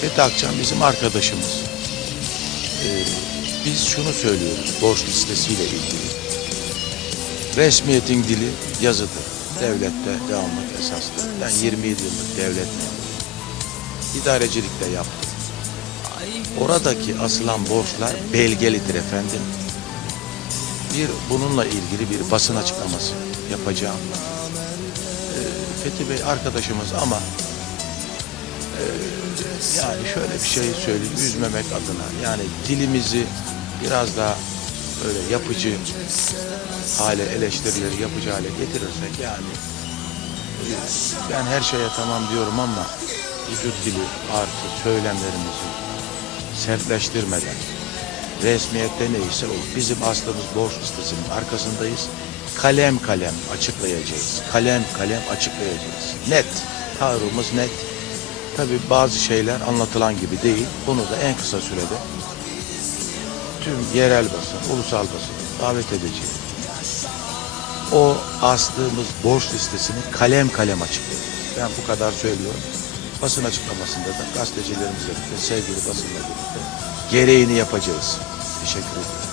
Fethi Akçam bizim arkadaşımız. Ee, biz şunu söylüyoruz borç listesiyle ilgili. Resmiyetin dili yazıdır. Devlette devamlık esastır. Ben 27 yıllık devlet memuruyum. İdarecilik de yaptım. Oradaki asılan borçlar belgelidir efendim. Bir bununla ilgili bir basın açıklaması yapacağım. Ee, Fethi Bey arkadaşımız ama e, yani şöyle bir şey söyleyeyim üzmemek adına yani dilimizi biraz daha böyle yapıcı hale eleştirileri yapıcı hale getirirsek yani ben her şeye tamam diyorum ama vücut dili artı söylemlerimizi sertleştirmeden resmiyette neyse o bizim aslımız borç listesinin arkasındayız. Kalem kalem açıklayacağız. Kalem kalem açıklayacağız. Net. Tavrımız net. Tabi bazı şeyler anlatılan gibi değil. Bunu da en kısa sürede tüm yerel basın, ulusal basın davet edeceğiz. O astığımız borç listesini kalem kalem açıklayacağız. Ben bu kadar söylüyorum. Basın açıklamasında da gazetecilerimizle birlikte, sevgili basınla birlikte gereğini yapacağız. Teşekkür ederim.